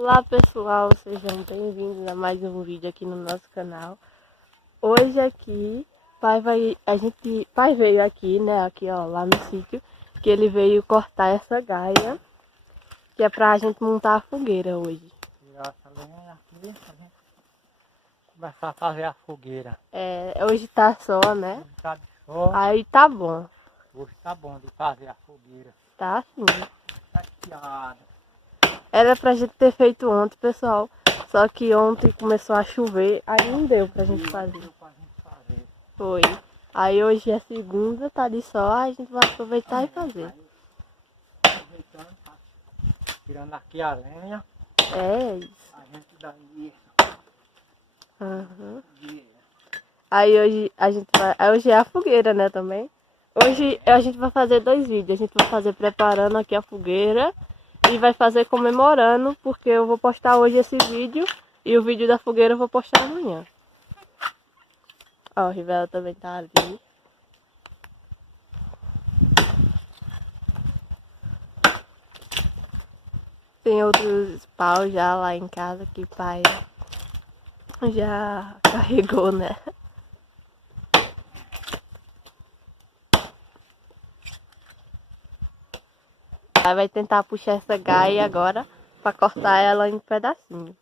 Olá pessoal, sejam bem-vindos a mais um vídeo aqui no nosso canal. Hoje aqui, pai veio aqui, né, aqui ó, lá no sítio, que ele veio cortar essa gaia, que é pra gente montar a fogueira hoje. Tirar essa lenha aqui pra gente começar a fazer a fogueira. Hoje tá só, né? Hoje tá de sol, Aí tá bom. hoje tá bom de fazer a fogueira. Tá assim. Tá chiado. Era pra gente ter feito ontem, pessoal. Só que ontem começou a chover, aí não deu pra gente fazer. Foi. Aí hoje é segunda, tá de sol, a gente vai aproveitar e fazer. Aproveitando, tá tirando aqui a lenha. É isso. A gente dá isso. Uhum. Aí hoje a gente vai. Hoje é a fogueira, né, também. Hoje a gente vai fazer dois vídeos. A gente vai fazer preparando aqui a fogueira e vai fazer comemorando, porque eu vou postar hoje esse vídeo e o vídeo da fogueira eu vou postar amanhã. Ó, o Rivela também tá ali. Tem outros paus já lá em casa que o pai já carregou, né? Aí vai tentar puxar essa gaia agora para cortar ela em pedacinho.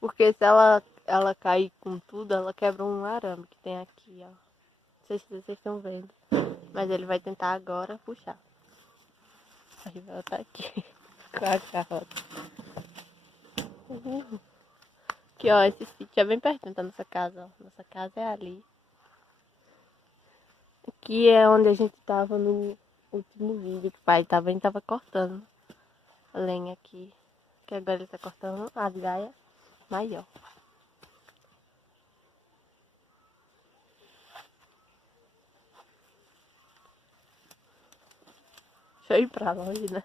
Porque se ela cair com tudo, ela quebra um arame que tem aqui, ó. Não sei se vocês estão vendo. Mas ele vai tentar agora puxar. A Rivela tá aqui com a carroça. Aqui, ó, esse sítio é bem pertinho da nossa casa, ó. Nossa casa é ali. Aqui é onde a gente tava no último vídeo que o pai também tava cortando a lenha aqui. Que agora ele tá cortando as gaias maior. Deixa eu ir pra longe, né?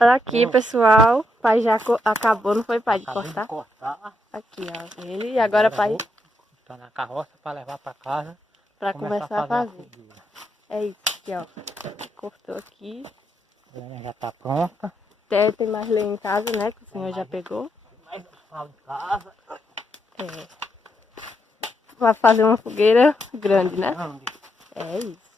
Olha aqui, pessoal. O pai já acabou, não foi, pai, de cortar? Aqui, ó. Ele e agora pai Tá na carroça para levar para casa. pra começar a fazer. fogueira. É isso aqui, ó. Cortou aqui. A lenha já tá pronta. Tem mais lenha em casa, né? Que o senhor já pegou. Mais um em casa. É. Vai fazer uma fogueira grande, né? Grande. É isso.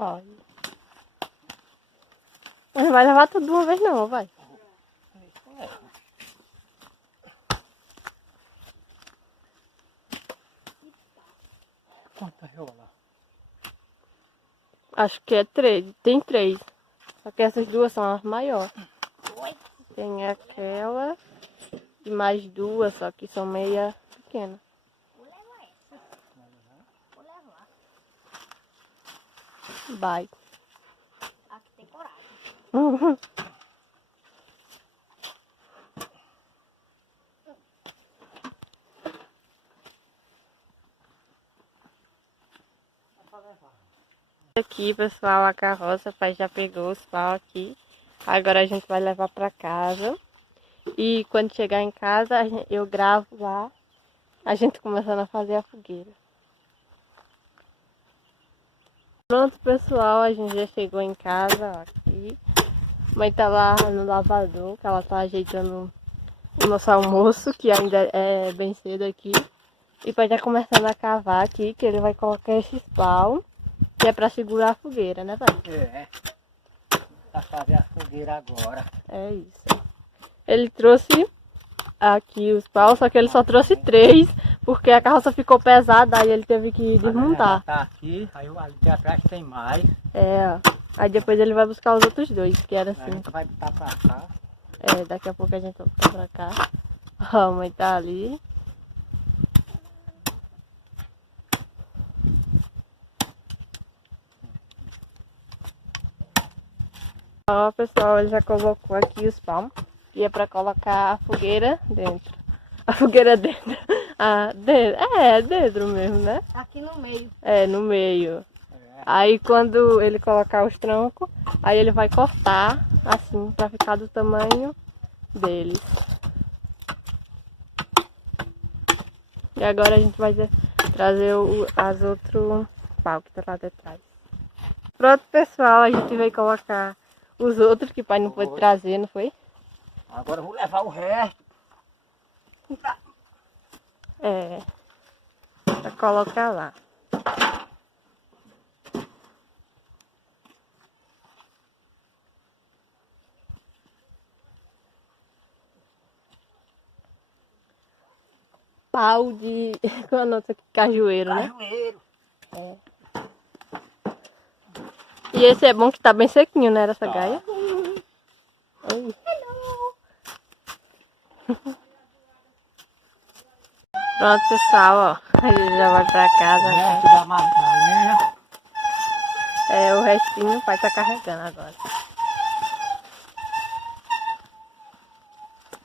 Olha. Mas não vai levar tudo de uma vez não, vai. Quantas rolas? Acho que é 3. Tem 3. Só que essas duas são as maiores. Tem aquela e mais duas, só que são meia pequenas. Vai. Aqui tem coragem. Aqui, pessoal, a carroça, o pai já pegou os pau aqui. Agora a gente vai levar pra casa. E quando chegar em casa, eu gravo lá, a gente começando a fazer a fogueira. Pronto, pessoal, a gente já chegou em casa, ó, aqui. A mãe tá lá no lavador, que ela tá ajeitando o nosso almoço, que ainda é bem cedo aqui. E o pai tá começando a cavar aqui, que ele vai colocar esses pau, que é pra segurar a fogueira, né, pai? É. Pra fazer a fogueira agora. É isso. Ele trouxe aqui os paus, só que ele só trouxe 3, porque a carroça ficou pesada, aí ele teve que desmontar. Tá aqui, aí ali atrás tem mais. É, ó. Aí depois ele vai buscar os outros 2, que era A assim. gente vai botar pra cá. É, daqui a pouco a gente vai botar pra cá. Ó, a mãe tá ali. Ó, pessoal, ele já colocou aqui os palmos. E é pra colocar a fogueira dentro. A fogueira dentro. Dentro mesmo, né? Aqui no meio. É, no meio. Aí quando ele colocar os troncos, aí ele vai cortar assim pra ficar do tamanho deles. E agora a gente vai trazer as outros pau que tá lá detrás. Pronto, pessoal, a gente vai colocar os outros que o pai não pôde trazer, não foi? Agora eu vou levar o resto. É, pra colocar lá. Pau de... Qual é a nota aqui? Cajueiro, né? Cajueiro. É. E esse é bom que tá bem sequinho, né? Essa Tá. gaia. Oi. Pronto, pessoal, ó. A gente já vai pra casa. O resto da lenha. É, o restinho o pai tá carregando agora.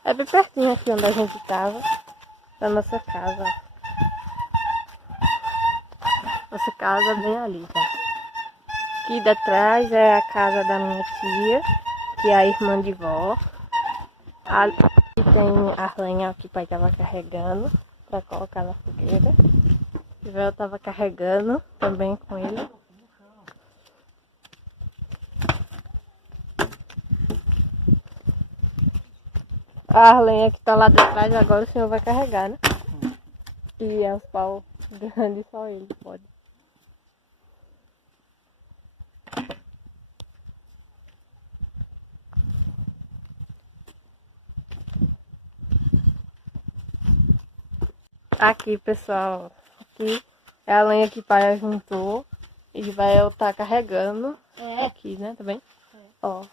É bem pertinho aqui onde a gente tava. Da nossa casa, ó. Nossa casa bem ali, tá? Aqui atrás é a casa da minha tia, que é a irmã de vó. Ali tem a lenha que o pai tava carregando pra colocar na fogueira. E o véu tava carregando também com ele. A lenha que tá lá de trás agora o senhor vai carregar, né? E é os pau grandes, só ele pode. Aqui, pessoal, aqui é a lenha que o pai juntou e vai eu estar carregando aqui, né, tá bem? Ó,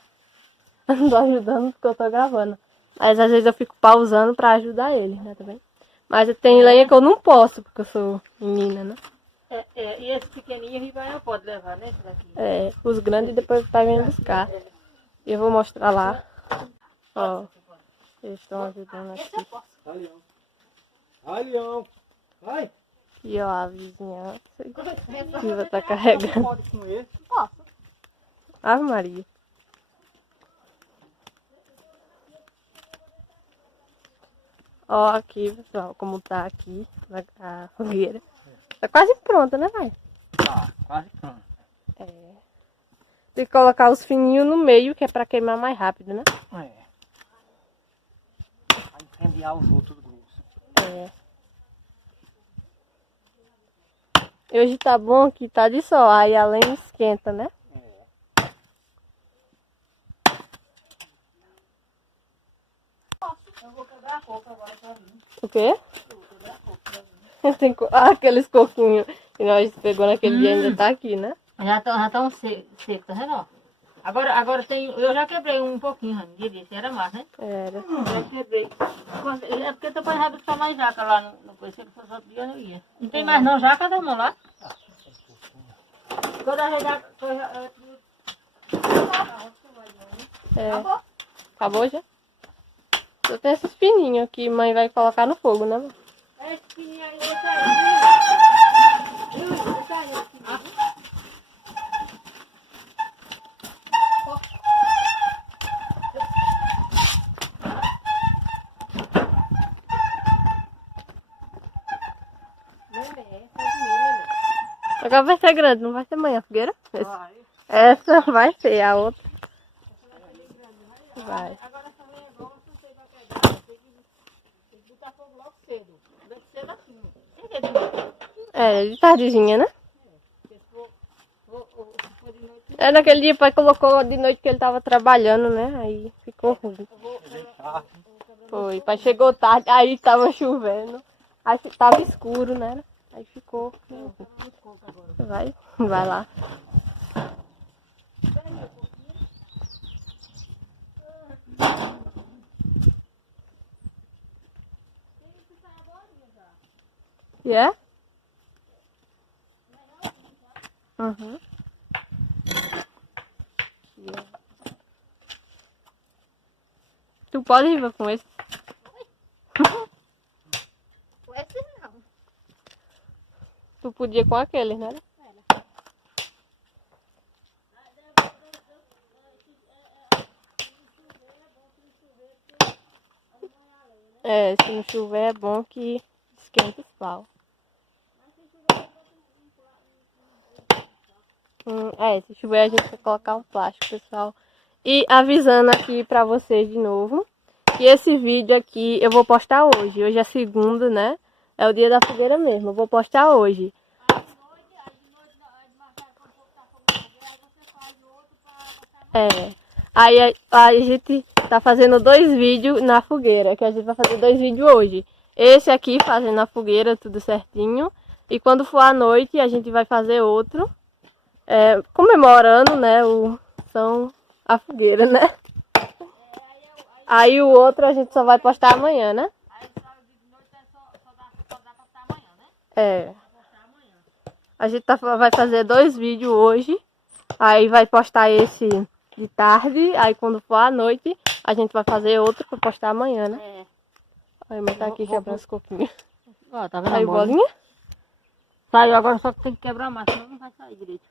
não tô ajudando porque eu tô gravando. Mas às vezes eu fico pausando pra ajudar ele, né, tá bem? Mas tem lenha que eu não posso porque eu sou menina, né? E esse pequenininho a gente vai não pode levar, né? Esse daqui. É, os grandes depois o pai vem buscar. E eu vou mostrar lá. Ó, eles estão ajudando aqui. Vai, Leão. Vai. E ó, a vizinhança que vai estar carregando. Pode com esse. Posso. Ave Maria. Ó, aqui, pessoal, como tá aqui a fogueira. Tá quase pronta, né, pai? Tá, quase pronto. É. Tem que colocar os fininhos no meio, que é pra queimar mais rápido, né? É. Vai incendiar os outros grossos. É. E hoje tá bom que tá de sol, aí a lenha esquenta, né? Eu vou quebrar a coca agora pra mim. O quê? Eu vou quebrar a coca pra mim. Tem aqueles coquinhos que nós pegou naquele dia ainda tá aqui, né? Já estão secos, tá vendo? Ó? Agora tem. Eu já quebrei um pouquinho, Rani. Dia desse, era mais, né? Era. Já quebrei. É porque depois vai buscar mais jaca lá no coisa. Se ele fosse outro dia, eu não ia. Não tem mais não, jaca, da mão lá. Toda a jaca. É. Acabou? Acabou já? Só tem esses fininhos que mãe vai colocar no fogo, né? Mãe? Esse pininho aí, esse aí. Viu? Esse aí, esse pininho. Agora vai ser grande, não vai ser mãe a fogueira? Vai. Essa vai ser, a outra vai. Agora essa lenha é boa, se você vai pegar, tem que botar fogo logo cedo. Deve ser assim. Tem que ver. É, de tardezinha, né? Se for de noite, É, naquele dia o pai colocou de noite que ele tava trabalhando, né? Aí ficou ruim. Foi, o pai chegou tarde, aí tava chovendo. Aí tava escuro, né? Aí ficou. Vai lá. E é? Uhum. Tu pode ir com esse? esse não. Tu podia com aquele, né? É, se não chover é bom que esquenta os pau. Se chover a gente vai colocar um plástico, pessoal. E avisando aqui pra vocês de novo, que esse vídeo aqui eu vou postar hoje. Hoje é segunda, né? É o dia da fogueira mesmo, eu vou postar hoje. Aí a gente tá fazendo 2 vídeos na fogueira, que a gente vai fazer 2 vídeos hoje. Esse aqui fazendo na fogueira, tudo certinho. E quando for à noite a gente vai fazer outro, comemorando, né, a fogueira, né? Aí o outro a gente só vai postar amanhã, né? Aí só de noite só dá pra postar amanhã, né? É. Postar amanhã. A gente vai fazer 2 vídeos hoje. Aí vai postar esse de tarde. Aí quando for à noite, a gente vai fazer outro pra postar amanhã, né? É. Aí mas tá aqui quebrando os coquinhos. Ó, tá vendo Aí a bolinha? bolinha? Saiu, agora só que tem que quebrar mais, senão não vai sair direito.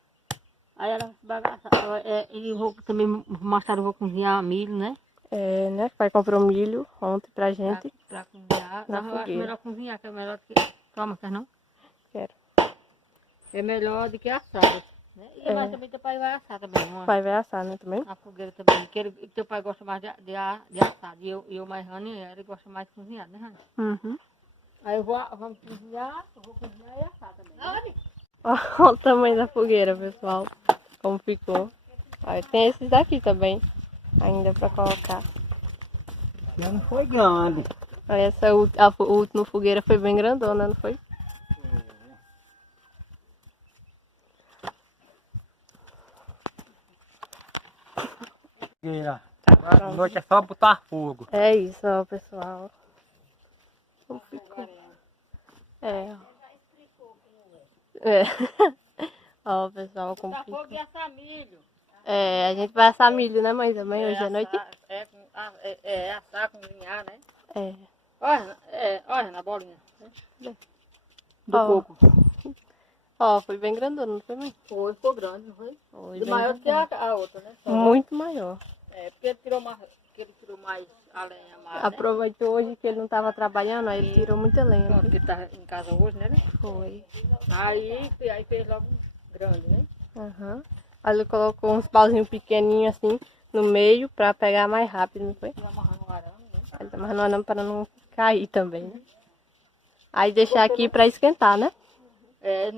Aí ela vai se bagaçar. E eu vou também, mais tarde eu vou cozinhar milho, né? É, né? O pai comprou milho ontem pra gente. Pra cozinhar. Na Não, eu acho fogueira. melhor cozinhar, que é melhor do que... Toma, quer não? Quero. É melhor do que assar. Né? E É. mas também teu pai vai assar também, não O é? pai vai assar, né, também? Na fogueira também. Que teu pai gosta mais de assar. E eu mais Rani, ele gosta mais de cozinhar, né, Rani? Uhum. Aí vamos cozinhar, eu vou cozinhar e assar também. Né? Olha o tamanho da fogueira, pessoal. Como ficou. Aí tem esses daqui também. Ainda pra colocar. Já não foi grande. Aí essa última fogueira foi bem grandona, não foi? Fogueira. Agora à noite é só botar fogo. É isso, ó, pessoal. Como ficou? É. É. Ó, pessoal, como Botar ficou. fogo e assar milho. É, a gente vai assar milho, né, mãe? Também hoje à noite? Assar, cozinhar, né? É. Olha na bolinha. Né? Do coco. Ó, foi bem grandona, não foi, mãe? Ficou grande, não foi? Foi Do bem maior do que grandona. a outra, né? Muito maior. Porque ele tirou mais a lenha mais, né? Aproveitou hoje que ele não estava trabalhando, aí ele tirou muita lenha. Pronto, porque ele tá em casa hoje, né? Foi. Aí fez logo grande, né? Aham. Aí ele colocou uns pauzinhos pequenininhos assim no meio pra pegar mais rápido, não foi? E amarrando o arame, né? Aí ele tá amarrando o arame para não cair também, né? Aí deixar aqui pra esquentar, né?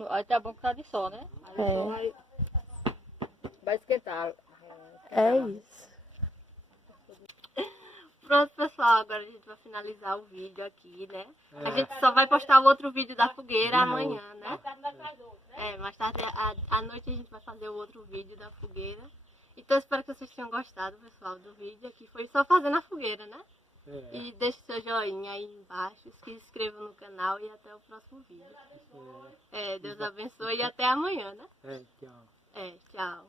Aí tá bom que tá de sol, né? Aí o sol vai esquentar. É isso. Pronto, pessoal, agora a gente vai finalizar o vídeo aqui, né? A gente só vai postar o outro vídeo da fogueira amanhã, né? Mais tarde à noite a gente vai fazer o outro vídeo da fogueira. Então espero que vocês tenham gostado, pessoal, do vídeo aqui. Foi só fazendo a fogueira, né? E deixe seu joinha aí embaixo, se inscreva no canal e até o próximo vídeo. Deus abençoe e até amanhã, né? Tchau. Tchau.